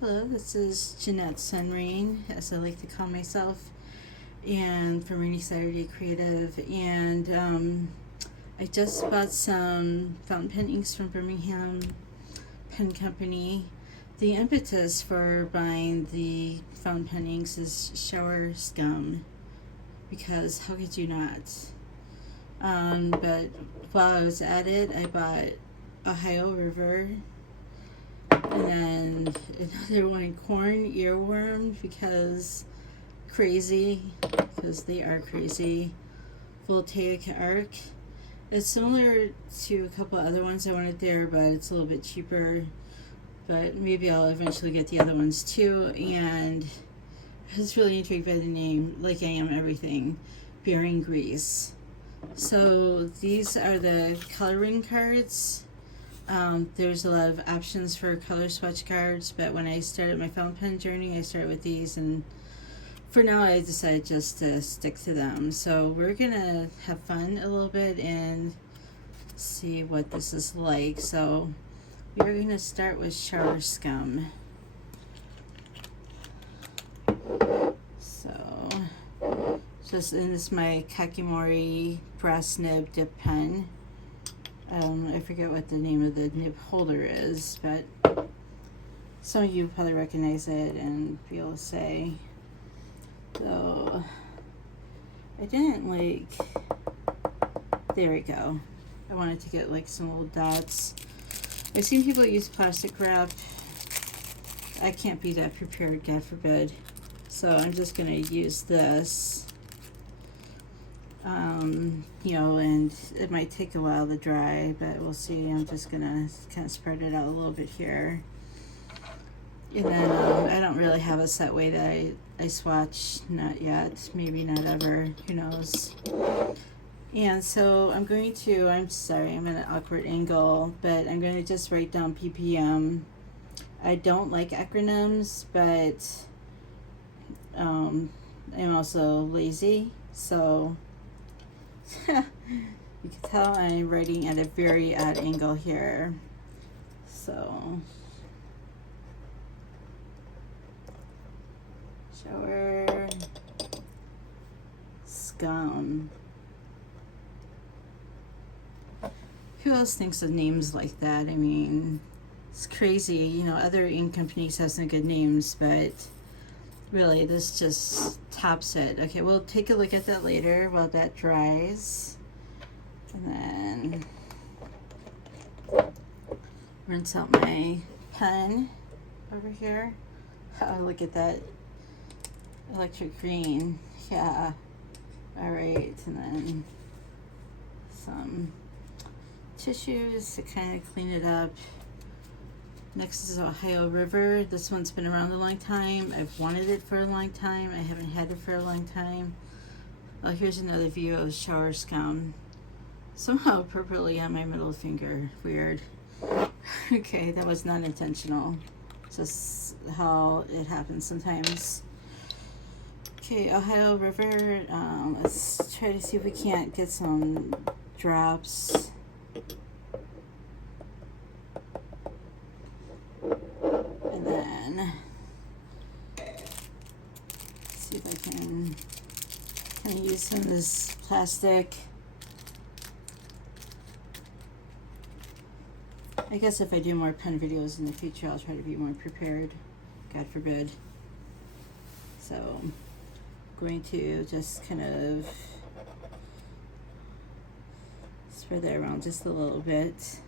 Hello, this is Jeanette Sunrain, as I like to call myself, and from Rainy Saturday Creative. And I just bought some fountain pen inks from Birmingham Pen Company. The impetus for buying the fountain pen inks is shower scum, because how could you not? But while I was at it, I bought Ohio River, and then another one, corn earworm, because they are crazy. Voltaic arc. It's similar to a couple other ones I wanted there, but it's a little bit cheaper. But maybe I'll eventually get the other ones too. And I was really intrigued by the name, like I am everything, bearing grease. So these are the coloring cards. There's a lot of options for color swatch cards, but when I started my fountain pen journey, I started with these, and for now I decided just to stick to them. So we're gonna have fun a little bit and see what this is like. So we're gonna start with shower scum. So just, and this is my Kakimori brass nib dip pen. I forget what the name of the nib holder is, but some of you probably recognize it and be able to say. So I didn't there we go. I wanted to get like some little dots. I've seen people use plastic wrap. I can't be that prepared, God forbid. So I'm just gonna use this. And it might take a while to dry, but we'll see. I'm just gonna kind of spread it out a little bit here. And then I don't really have a set way that I swatch, not yet, maybe not ever, who knows. And so I'm sorry, I'm at an awkward angle, but I'm going to just write down ppm. I don't like acronyms, but I'm also lazy, so you can tell I'm writing at a very odd angle here. So shower scum. Who else thinks of names like that? I mean, it's crazy. Other ink companies have some good names, but really, this just tops it. Okay, we'll take a look at that later while that dries. And then rinse out my pen over here. Oh, look at that electric green. Yeah. All right, and then some tissues to kind of clean it up. Next is Ohio River. This one's been around a long time. I've wanted it for a long time. I haven't had it for a long time. Oh, here's another view of shower scum. Somehow appropriately on my middle finger. Weird. Okay, that was not intentional. Just how it happens sometimes. Okay, Ohio River. Let's try to see if we can't get some drops. And then see if I can kind of use some of this plastic. I guess if I do more pen videos in the future, I'll try to be more prepared. God forbid. So I'm going to just kind of spread that around just a little bit.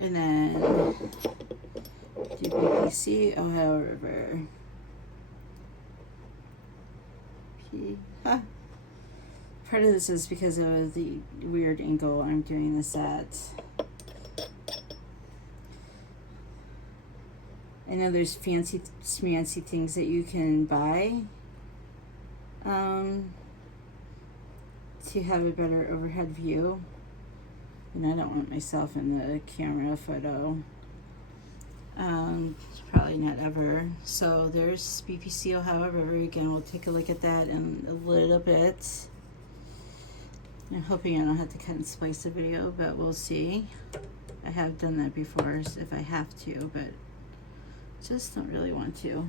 And then do BPC Ohio River. Part of this is because of the weird angle I'm doing this at. I know there's fancy schmancy things that you can buy to have a better overhead view, and I don't want myself in the camera photo. Probably not ever. So there's BPC Ohio River again. We'll take a look at that in a little bit. I'm hoping I don't have to cut and splice the video, but we'll see. I have done that before if I have to, but Just don't really want to.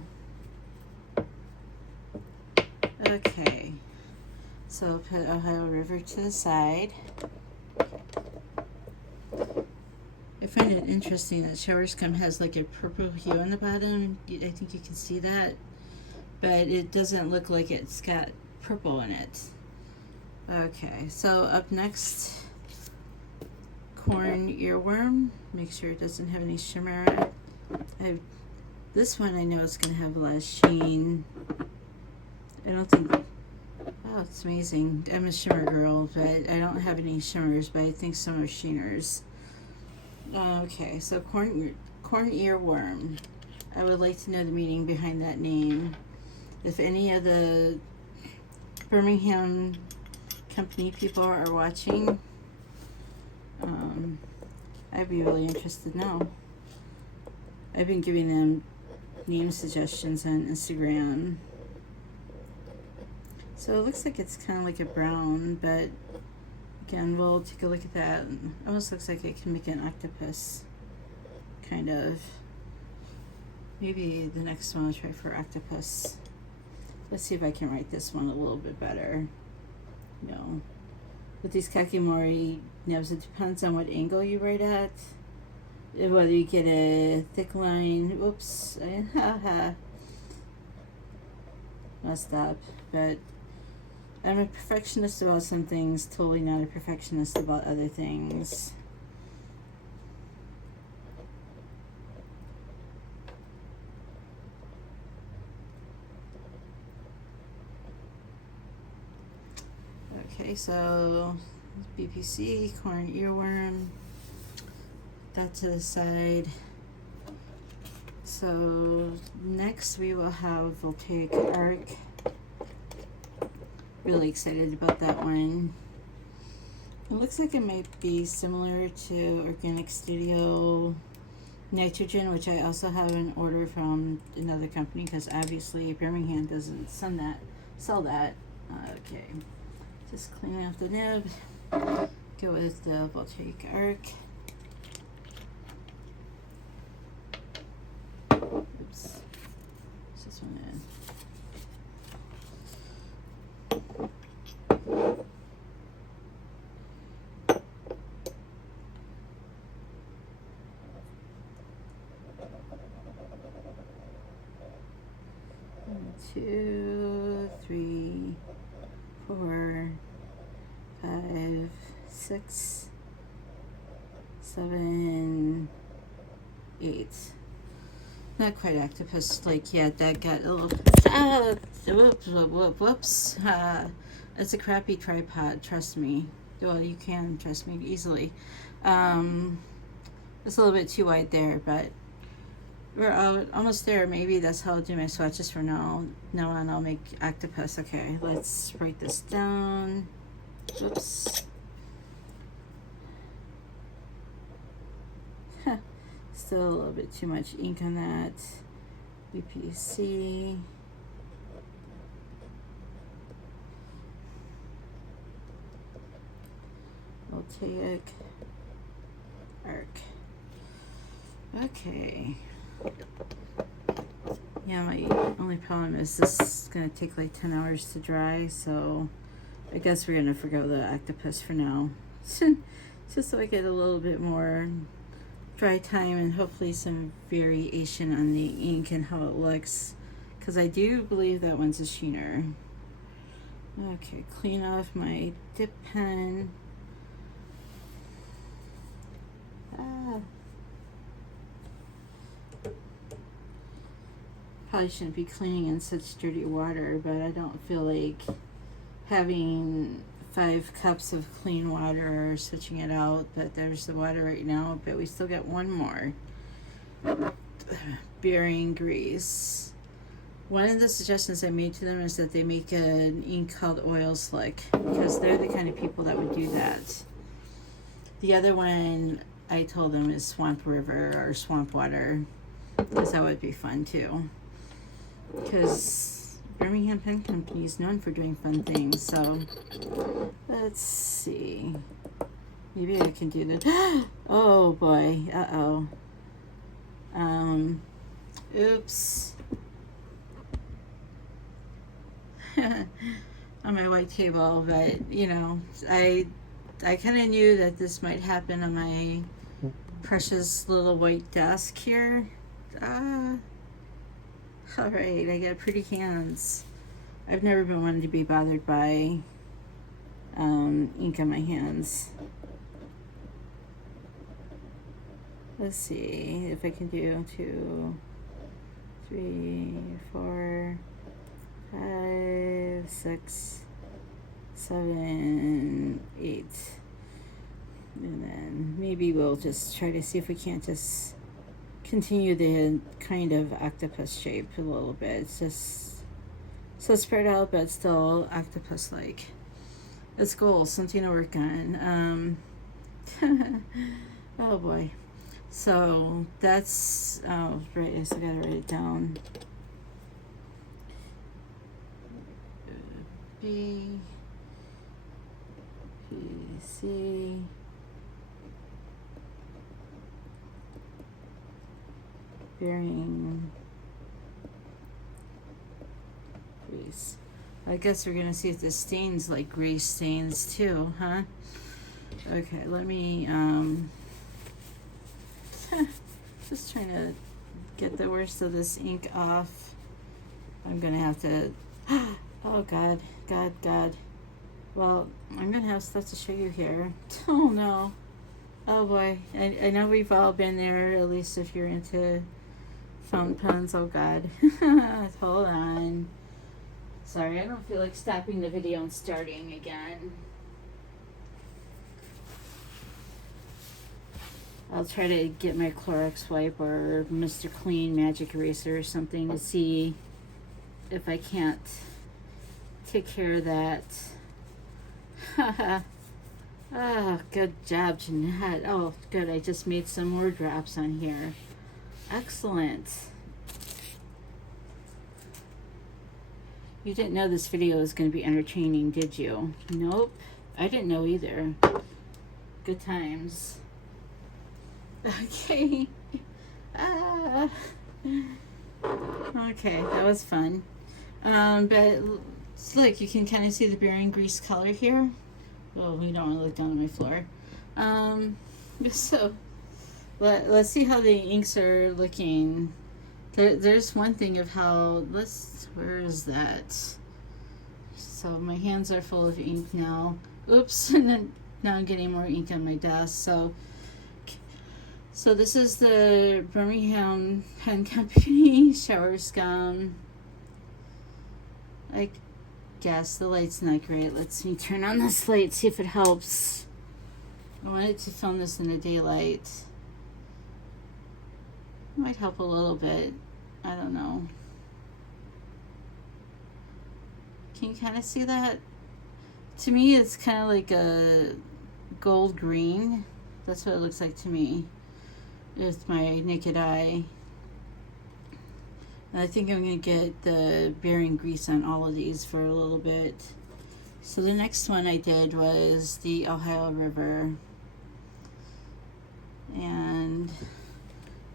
Okay, so I'll put Ohio River to the side. I find it interesting that Shower Scum has like a purple hue on the bottom. I think you can see that, but it doesn't look like it's got purple in it. Okay, so up next, Corn Earworm. Make sure it doesn't have any shimmer. This one I know it's going to have a lot of sheen. I don't think, oh, it's amazing. I'm a shimmer girl, but I don't have any shimmers, but I think some are sheeners. Okay, so corn earworm. I would like to know the meaning behind that name. If any of the Birmingham company people are watching, I'd be really interested to know. I've been giving them name suggestions on Instagram. So it looks like it's kind of like a brown, but again, we'll take a look at that. It almost looks like it can make an octopus, kind of. Maybe the next one I'll try for octopus. Let's see if I can write this one a little bit better. No. With these kakimori nibs, it depends on what angle you write at. Whether you get a thick line, oops, messed up, but I'm a perfectionist about some things, totally not a perfectionist about other things. Okay, so BPC, corn earworm, that to the side. So next we will have voltaic arc. Really excited about that one. It looks like it might be similar to Organic Studio Nitrogen, which I also have an order from another company because obviously Birmingham doesn't sell that. Okay, just clean off the nib. Go with the voltaic arc. Oops, this one in. 2, 3, 4, 5, 6, 7, 8. Not quite octopus like yet. That got a little. Whoops. It's a crappy tripod. Trust me. Well, you can trust me easily. It's a little bit too wide there, but we're almost there. Maybe that's how I'll do my swatches for now. Now on, I'll make octopus. Okay, let's write this down. Oops. Still a little bit too much ink on that. BPC. Voltaic arc. Okay. Yeah, my only problem is this is going to take like 10 hours to dry, so I guess we're going to forgo the octopus for now. Just so I get a little bit more dry time and hopefully some variation on the ink and how it looks, because I do believe that one's a sheener. Okay, clean off my dip pen. Probably shouldn't be cleaning in such dirty water, but I don't feel like having 5 cups of clean water or switching it out. But there's the water right now, but we still got one more. Bearing grease. One of the suggestions I made to them is that they make an ink called Oil Slick, because they're the kind of people that would do that. The other one I told them is Swamp River or Swamp Water, because that would be fun too. Because Birmingham Pen Company is known for doing fun things. So let's see. Maybe I can do that. Oh boy. Uh-oh. Oops. On my white table, but you know, I kind of knew that this might happen on my precious little white desk here. All right, I got pretty hands. I've never been one to be bothered by ink on my hands. Let's see if I can do 2, 3, 4, 5, 6, 7, 8. And then maybe we'll just try to see if we can't just continue the kind of octopus shape a little bit. It's just so spread out, but still octopus-like. It's cool, something to work on. Oh boy. So that's, oh, right, I still gotta write it down. B, P, C, bearing grease. I guess we're gonna see if this stains like grease stains too, huh? Okay, let me, just trying to get the worst of this ink off. I'm gonna have to, oh God. Well, I'm gonna have stuff to show you here. Oh no. Oh boy. I know we've all been there, at least if you're into fountain pens. Oh God. Hold on. Sorry, I don't feel like stopping the video and starting again. I'll try to get my Clorox wipe or Mr. Clean magic eraser or something to see if I can't take care of that. Oh, good job, Jeanette. Oh, good. I just made some more drops on here. Excellent. You didn't know this video was going to be entertaining, did you? Nope. I didn't know either. Good times. Okay. Okay, that was fun. But look, you can kind of see the bearing grease color here. Well, we don't want to look down on my floor. So let's see how the inks are looking. There's one thing of how, where is that? So my hands are full of ink now. Oops, and then now I'm getting more ink on my desk. So this is the Birmingham Pen Company Shower Scum. I guess the light's not great. Let's me turn on this light, see if it helps. I wanted to film this in the daylight. It might help a little bit. I don't know. Can you kind of see that? To me, it's kind of like a gold green. That's what it looks like to me with my naked eye. And I think I'm going to get the bearing grease on all of these for a little bit. So the next one I did was the Ohio River. And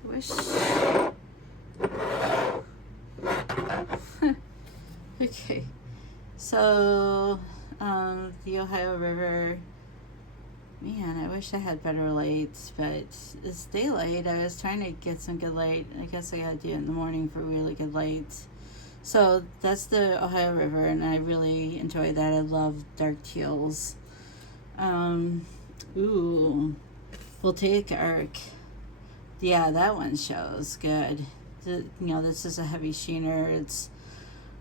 I wish... Okay. So, the Ohio River... Man, I wish I had better lights, but it's daylight. I was trying to get some good light. I guess I gotta do it in the morning for really good light. So that's the Ohio River, and I really enjoy that. I love dark teals. Ooh, voltaic arc. Yeah, that one shows good. This is a heavy sheener. It's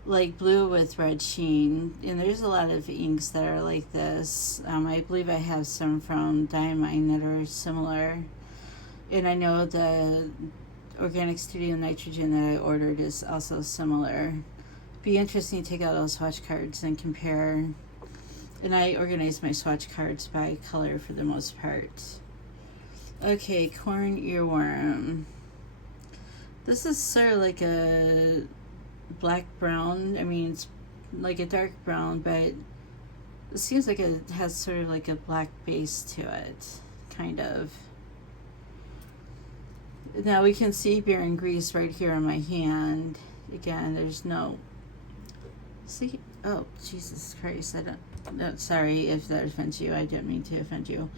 like blue with red sheen, and there's a lot of inks that are like this. I believe I have some from Diamine that are similar, and I know the Organic Studio Nitrogen that I ordered is also similar. Be interesting to take out those swatch cards and compare, and I organize my swatch cards by color for the most part. Okay, corn earworm. This is sort of like a black brown. I mean, it's like a dark brown, but it seems like it has sort of like a black base to it, kind of. Now we can see beer and grease right here in my hand. Again, there's no, see, oh, Jesus Christ, I don't, no, sorry if that offends you, I didn't mean to offend you.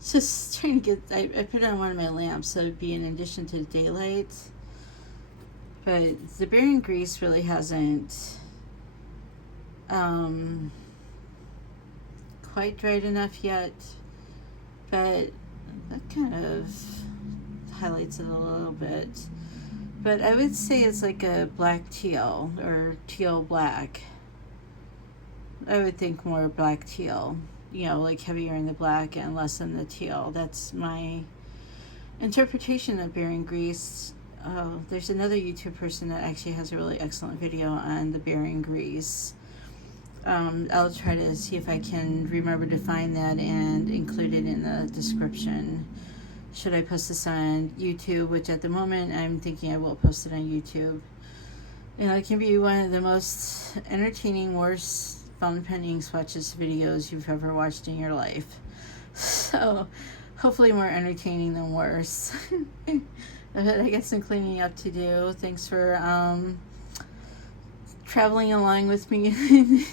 Just trying to get, I put it on one of my lamps so it'd be an addition to the daylight. But the beer and grease really hasn't quite dried enough yet, but that kind of highlights it a little bit. But I would say it's like a black teal or teal black. I would think more black teal, you know, like heavier in the black and less in the teal. That's my interpretation of beer and grease. Oh, there's another YouTube person that actually has a really excellent video on the beer and grease. I'll try to see if I can remember to find that and include it in the description. Should I post this on YouTube, which at the moment I'm thinking I will post it on YouTube. You know, it can be one of the most entertaining, worst fountain pen ink swatches videos you've ever watched in your life. So, hopefully more entertaining than worse. But I got some cleaning up to do. Thanks for traveling along with me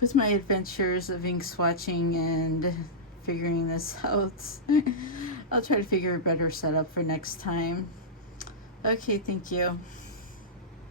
with my adventures of ink swatching and figuring this out. I'll try to figure a better setup for next time. Okay, thank you.